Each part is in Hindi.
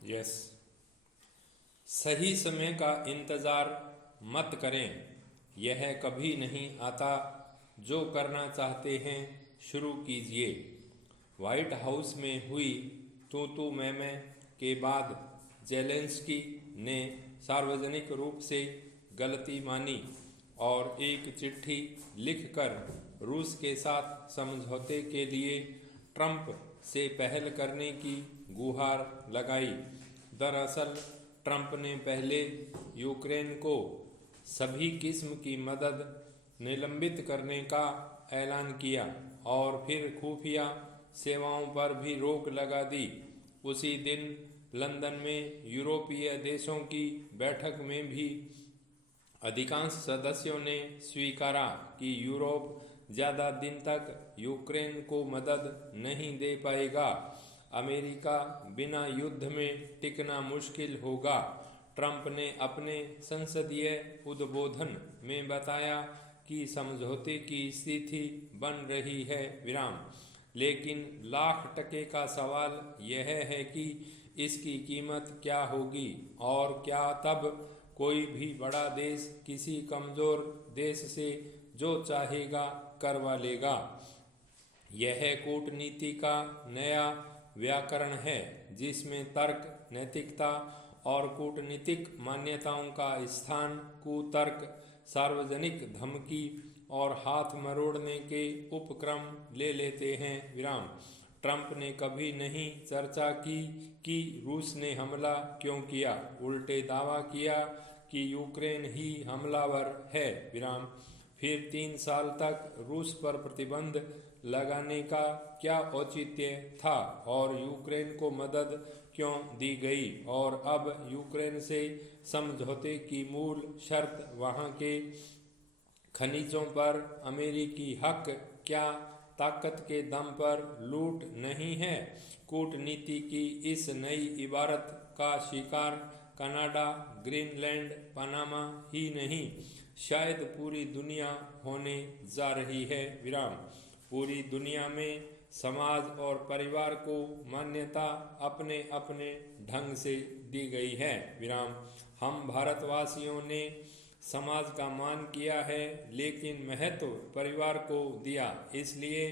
यस। सही समय का इंतज़ार मत करें, यह कभी नहीं आता। जो करना चाहते हैं शुरू कीजिए। व्हाइट हाउस में हुई तू मैं के बाद जेलेंस्की ने सार्वजनिक रूप से गलती मानी और एक चिट्ठी लिखकर रूस के साथ समझौते के लिए ट्रंप से पहल करने की गुहार लगाई। दरअसल ट्रंप ने पहले यूक्रेन को सभी किस्म की मदद निलंबित करने का ऐलान किया और फिर खुफिया सेवाओं पर भी रोक लगा दी। उसी दिन लंदन में यूरोपीय देशों की बैठक में भी अधिकांश सदस्यों ने स्वीकारा कि यूरोप ज़्यादा दिन तक यूक्रेन को मदद नहीं दे पाएगा। अमेरिका बिना युद्ध में टिकना मुश्किल होगा। ट्रंप ने अपने संसदीय उद्बोधन में बताया कि समझौते की स्थिति बन रही है विराम, लेकिन लाख टके का सवाल यह है कि इसकी कीमत क्या होगी और क्या तब कोई भी बड़ा देश किसी कमज़ोर देश से जो चाहेगा करवा लेगा। यह कूटनीति का नया व्याकरण है जिसमें तर्क, नैतिकता और कूटनीतिक मान्यताओं का स्थान कुतर्क, सार्वजनिक धमकी और हाथ मरोड़ने के उपक्रम ले लेते हैं विराम। ट्रंप ने कभी नहीं चर्चा की कि रूस ने हमला क्यों किया, उल्टे दावा किया कि यूक्रेन ही हमलावर है विराम। फिर 3 साल तक रूस पर प्रतिबंध लगाने का क्या औचित्य था और यूक्रेन को मदद क्यों दी गई, और अब यूक्रेन से समझौते की मूल शर्त वहां के खनिजों पर अमेरिकी हक क्या ताकत के दम पर लूट नहीं है। कूटनीति की इस नई इबारत का शिकार कनाडा, ग्रीनलैंड, पनामा ही नहीं, शायद पूरी दुनिया होने जा रही है विराम। पूरी दुनिया में समाज और परिवार को मान्यता अपने अपने ढंग से दी गई है विराम। हम भारतवासियों ने समाज का मान किया है लेकिन महत्व परिवार को दिया, इसलिए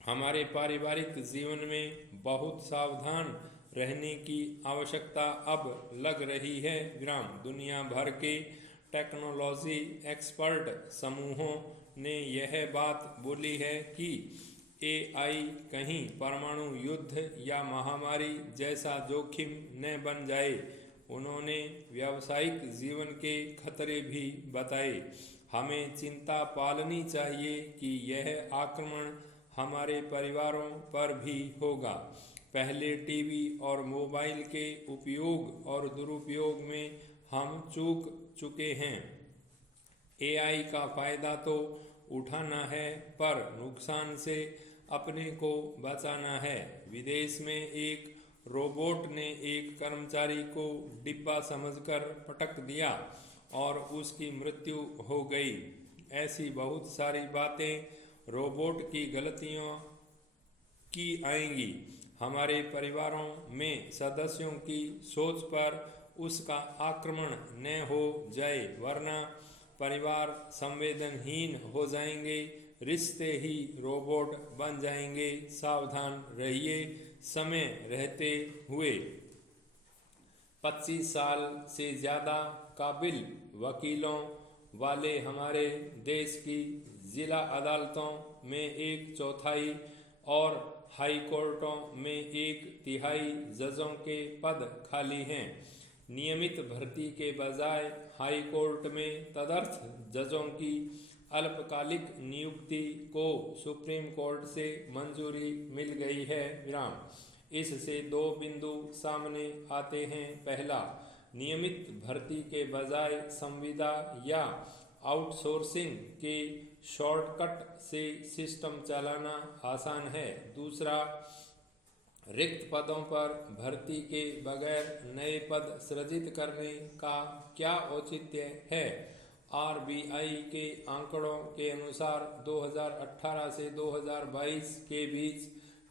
हमारे पारिवारिक जीवन में बहुत सावधान रहने की आवश्यकता अब लग रही है विराम। दुनिया भर के टेक्नोलॉजी एक्सपर्ट समूहों ने यह बात बोली है कि एआई कहीं परमाणु युद्ध या महामारी जैसा जोखिम न बन जाए। उन्होंने व्यावसायिक जीवन के खतरे भी बताए। हमें चिंता पालनी चाहिए कि यह आक्रमण हमारे परिवारों पर भी होगा। पहले टीवी और मोबाइल के उपयोग और दुरुपयोग में हम चूक चुके हैं। एआई का फायदा तो उठाना है पर नुकसान से अपने को बचाना है। विदेश में एक रोबोट ने एक कर्मचारी को डिब्बा समझकर पटक दिया और उसकी मृत्यु हो गई। ऐसी बहुत सारी बातें रोबोट की गलतियों की आएंगी। हमारे परिवारों में सदस्यों की सोच पर उसका आक्रमण न हो जाए, वरना परिवार संवेदनहीन हो जाएंगे, रिश्ते ही रोबोट बन जाएंगे। सावधान रहिए। समय रहते हुए 25 साल से ज़्यादा काबिल वकीलों वाले हमारे देश की जिला अदालतों में 1/4 और हाई कोर्टों में 1/3 जजों के पद खाली हैं। नियमित भर्ती के बजाय हाई कोर्ट में तदर्थ जजों की अल्पकालिक नियुक्ति को सुप्रीम कोर्ट से मंजूरी मिल गई है विराम। इससे 2 बिंदु सामने आते हैं। पहला, नियमित भर्ती के बजाय संविदा या आउटसोर्सिंग के शॉर्टकट से सिस्टम चलाना आसान है। दूसरा, रिक्त पदों पर भर्ती के बगैर नए पद सृजित करने का क्या औचित्य है। आरबीआई के आंकड़ों के अनुसार 2018 से 2022 के बीच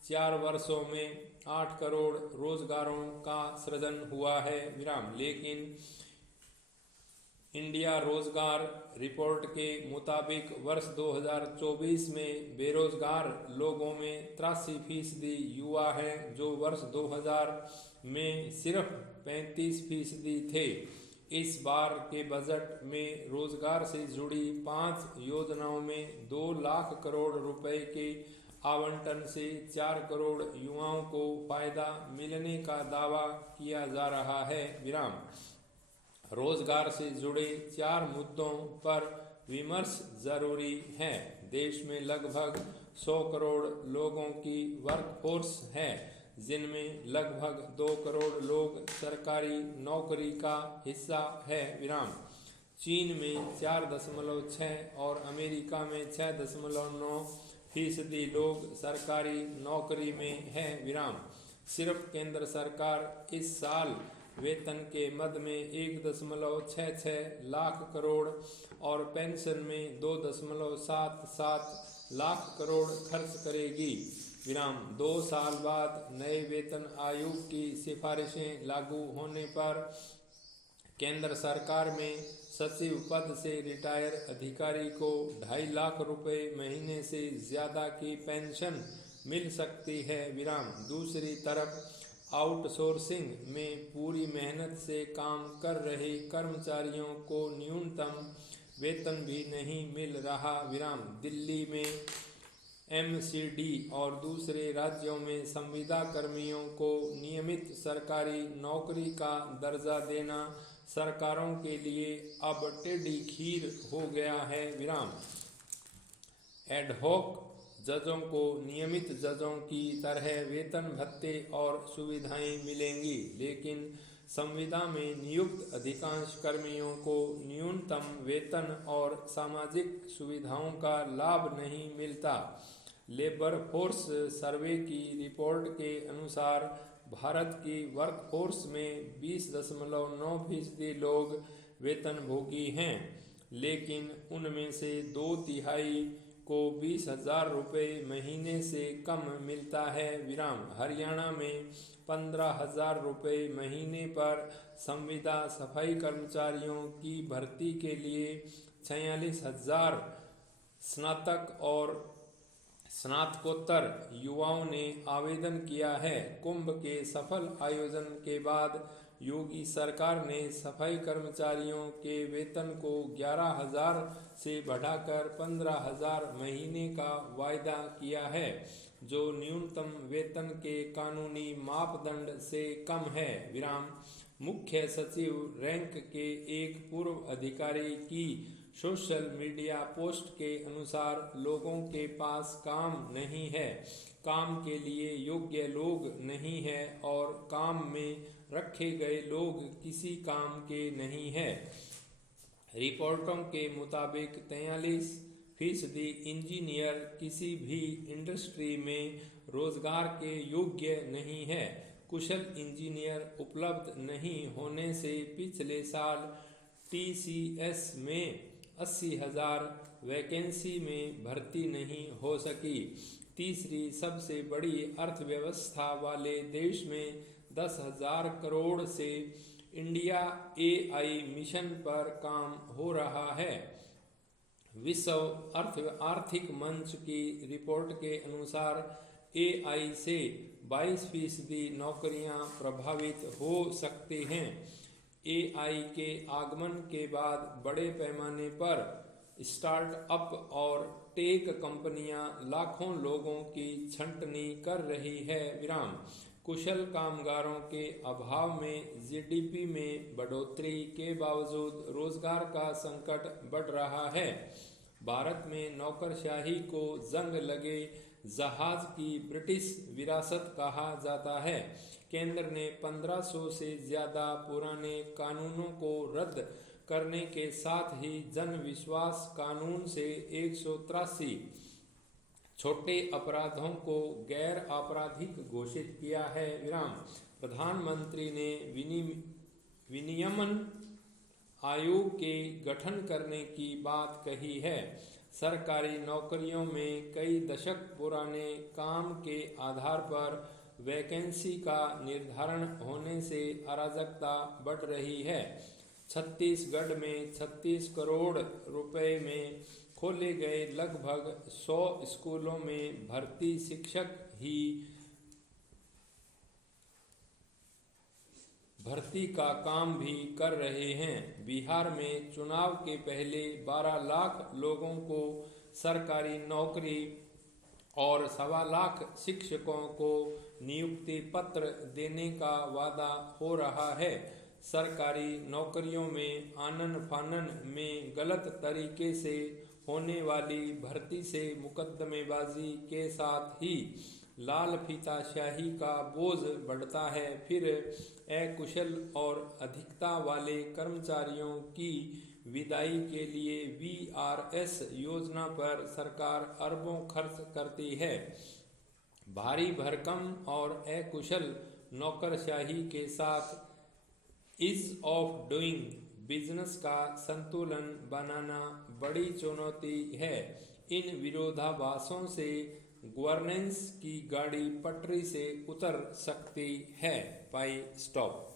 4 वर्षों में 8 करोड़ रोजगारों का सृजन हुआ है विराम। लेकिन इंडिया रोजगार रिपोर्ट के मुताबिक वर्ष 2024 में बेरोजगार लोगों में 83% युवा हैं, जो वर्ष 2000 में सिर्फ 35% थे। इस बार के बजट में रोजगार से जुड़ी 5 योजनाओं में 2 लाख करोड़ रुपए के आवंटन से 4 करोड़ युवाओं को फायदा मिलने का दावा किया जा रहा है विराम। रोजगार से जुड़े 4 मुद्दों पर विमर्श जरूरी है। देश में लगभग 100 करोड़ लोगों की वर्कफोर्स है, जिनमें लगभग 2 करोड़ लोग सरकारी नौकरी का हिस्सा है विराम। चीन में 4.6 और अमेरिका में 6.9% लोग सरकारी नौकरी में है विराम। सिर्फ केंद्र सरकार इस साल वेतन के मद में 1.66 लाख करोड़ और पेंशन में 2.77 लाख करोड़ खर्च करेगी विराम। 2 साल बाद नए वेतन आयोग की सिफारिशें लागू होने पर केंद्र सरकार में सचिव पद से रिटायर अधिकारी को 2.5 लाख रुपए महीने से ज्यादा की पेंशन मिल सकती है विराम। दूसरी तरफ आउटसोर्सिंग में पूरी मेहनत से काम कर रहे कर्मचारियों को न्यूनतम वेतन भी नहीं मिल रहा विराम। दिल्ली में एमसीडी और दूसरे राज्यों में संविदा कर्मियों को नियमित सरकारी नौकरी का दर्जा देना सरकारों के लिए अब टेढ़ी खीर हो गया है विराम। एडहॉक जजों को नियमित जजों की तरह वेतन भत्ते और सुविधाएं मिलेंगी, लेकिन संविदा में नियुक्त अधिकांश कर्मियों को न्यूनतम वेतन और सामाजिक सुविधाओं का लाभ नहीं मिलता। लेबर फोर्स सर्वे की रिपोर्ट के अनुसार भारत की वर्कफोर्स में 20.9% लोग वेतनभोगी हैं, लेकिन उनमें से 2/3 को 20,000 रुपये महीने से कम मिलता है विराम। हरियाणा में 15,000 रुपये महीने पर संविदा सफाई कर्मचारियों की भर्ती के लिए 46,000 स्नातक और स्नातकोत्तर युवाओं ने आवेदन किया है। कुंभ के सफल आयोजन के बाद योगी सरकार ने सफाई कर्मचारियों के वेतन को 11,000 से बढ़ाकर 15,000 महीने का वायदा किया है, जो न्यूनतम वेतन के कानूनी मापदंड से कम है विराम। मुख्य सचिव रैंक के एक पूर्व अधिकारी की सोशल मीडिया पोस्ट के अनुसार लोगों के पास काम नहीं है, काम के लिए योग्य लोग नहीं है और काम में रखे गए लोग किसी काम के नहीं है। रिपोर्टों के मुताबिक 43% इंजीनियर किसी भी इंडस्ट्री में रोजगार के योग्य नहीं है। कुशल इंजीनियर उपलब्ध नहीं होने से पिछले साल टीसीएस में 80,000 वैकेंसी में भर्ती नहीं हो सकी। तीसरी सबसे बड़ी अर्थव्यवस्था वाले देश में 10,000 करोड़ से इंडिया एआई मिशन पर काम हो रहा है। विश्व आर्थिक मंच की रिपोर्ट के अनुसार एआई से 22% नौकरियां प्रभावित हो सकती हैं। एआई के आगमन के बाद बड़े पैमाने पर स्टार्टअप और टेक कंपनियां लाखों लोगों की छंटनी कर रही है विराम। कुशल कामगारों के अभाव में जीडीपी में बढ़ोतरी के बावजूद रोजगार का संकट बढ़ रहा है। भारत में नौकरशाही को जंग लगे जहाज की ब्रिटिश विरासत कहा जाता है। केंद्र ने 1500 से ज्यादा पुराने कानूनों को रद्द करने के साथ ही जन विश्वास कानून से 183 छोटे अपराधों को गैर आपराधिक घोषित किया है विराम। प्रधानमंत्री ने विनियमन आयोग के गठन करने की बात कही है। सरकारी नौकरियों में कई दशक पुराने काम के आधार पर वैकेंसी का निर्धारण होने से अराजकता बढ़ रही है। छत्तीसगढ़ में 36 करोड़ रुपए में खोले गए लगभग 100 स्कूलों में भर्ती शिक्षक ही भर्ती का काम भी कर रहे हैं। बिहार में चुनाव के पहले 12 लाख लोगों को सरकारी नौकरी और 1.25 लाख शिक्षकों को नियुक्ति पत्र देने का वादा हो रहा है। सरकारी नौकरियों में आनन फानन में गलत तरीके से होने वाली भर्ती से मुकदमेबाजी के साथ ही लाल फीताशाही का बोझ बढ़ता है। फिर अकुशल और अधिकता वाले कर्मचारियों की विदाई के लिए वीआरएस योजना पर सरकार अरबों खर्च करती है। भारी भरकम और अकुशल नौकरशाही के साथ ईज ऑफ डूइंग बिजनेस का संतुलन बनाना बड़ी चुनौती है। इन विरोधाभासों से गवर्नेंस की गाड़ी पटरी से उतर सकती है। पाई स्टॉप।